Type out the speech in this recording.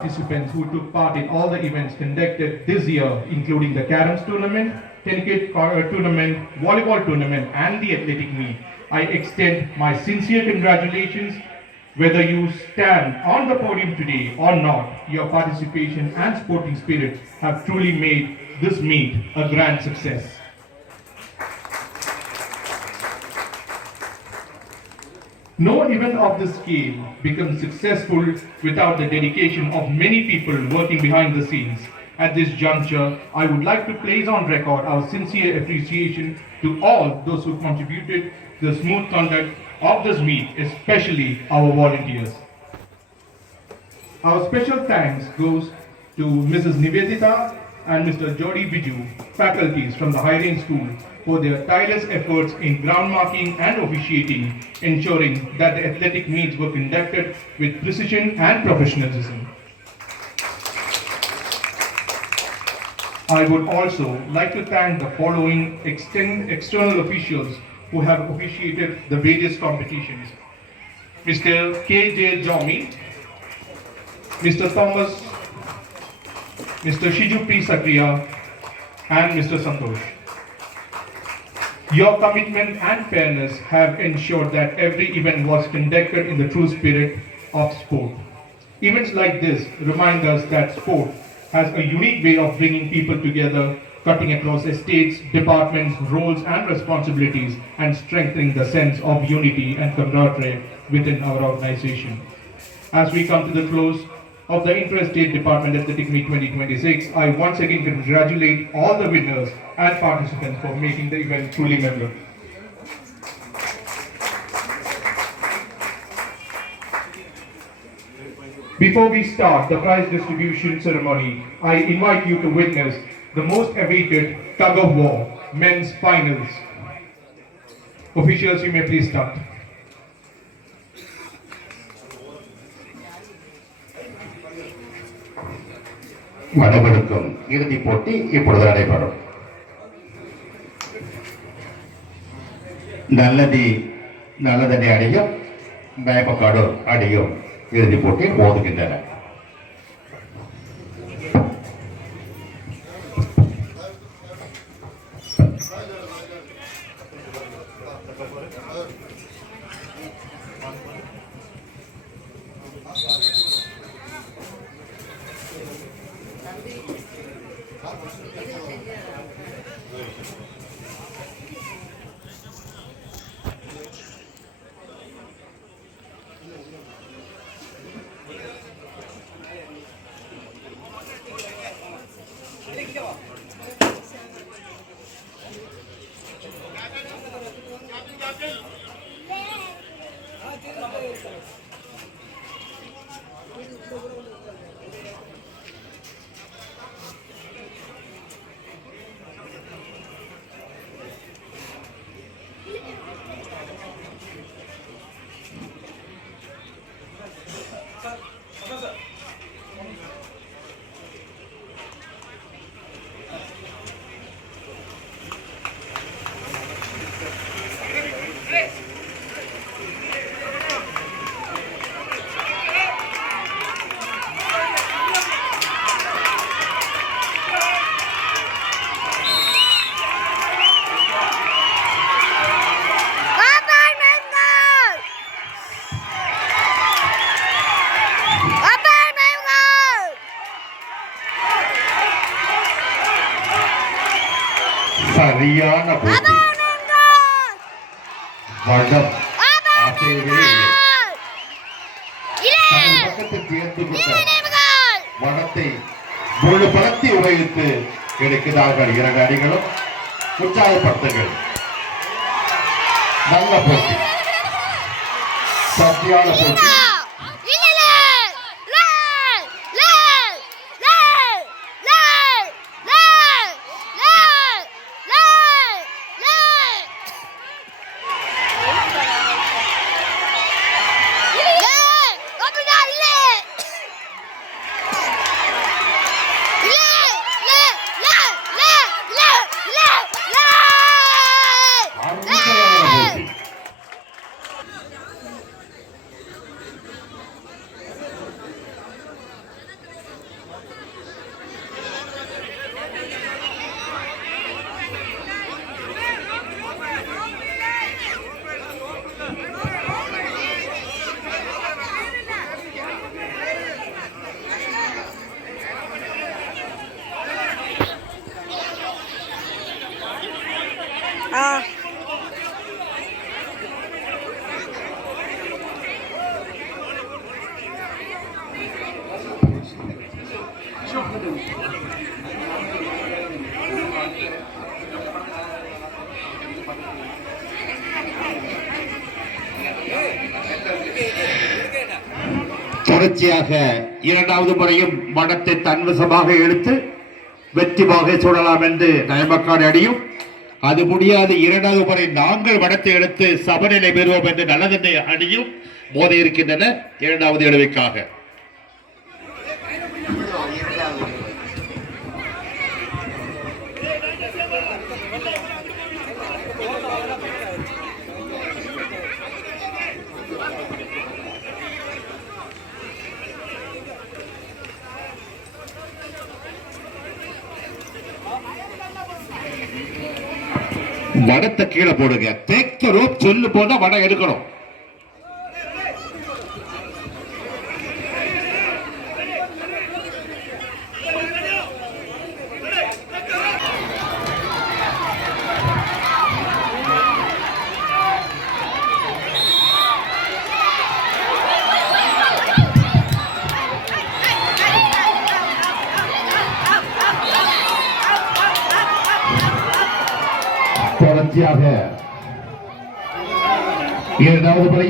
Participants who took part in all the events conducted this year, including the Caroms tournament, Cricket tournament, volleyball tournament, and the athletic meet. I extend my sincere congratulations. Whether you stand on the podium today or not, your participation and sporting spirit have truly made this meet a grand success. No event of this scale becomes successful without the dedication of many people working behind the scenes. At this juncture, I would like to place on record our sincere appreciation to all those who contributed to the smooth conduct of this meet, especially our volunteers. Our special thanks goes to Mrs. Nivedita and Mr. Jody Biju, faculties from the Hiring School, for their tireless efforts in ground marking and officiating, ensuring that the athletic meets were conducted with precision and professionalism. I would also like to thank the following external officials who have officiated the various competitions. Mr. K. J. Jomi, Mr. Thomas, Mr. Shiju P. Sakriya, and Mr. Santosh. Your commitment and fairness have ensured that every event was conducted in the true spirit of sport. Events like this remind us that sport has a unique way of bringing people together, cutting across estates, departments, roles and responsibilities, and strengthening the sense of unity and camaraderie within our organization. As we come to the close of the Inter-State Department Athletic Meet 2026, I once again congratulate all the winners and participants for making the event truly memorable. Before we start the prize distribution ceremony, I invite you to witness the most awaited tug of war, men's finals. Officials, you may please start. வடகிழக்கும் இறுதிப் போட்டி இப்பொழுது நடைபெறும். நல்லதனை அடையும் பயப்பக்காடு அடையும் இறுதிப் போட்டி மோதுகின்றன. சரியான போட்டி. வடம் அசையவே இல்லை. பக்கத்தில் தேர்ந்து கொண்ட வடத்தை முழு பலத்தை உபயோகித்து கிடைக்கிறார்கள் இரண்டு அணிகளும். உற்சாகப்படுத்துங்கள். நல்ல போட்டி, சத்தியான போட்டி. தொடர்ச்சியாக இரண்டாவது முறையும் மடத்தை தன்வசமாக எடுத்து வெற்றி பாகை சூடலாம் என்று நயமக்காடு அடியும். அது முடியாது, இரண்டாவது முறை நாங்கள் மடத்தை எடுத்து சமநிலை பெறுவோம் என்று நல்லதென்னை அணியும் மோத இருக்கின்றன இரண்டாவது இழவைக்காக. வடத்தை கீழே போடுங்க. டேக் தி ரோப் சொல்லு போனா வடம் எடுக்கணும். தொடர்ச்சியாக இரண்டாவது முறை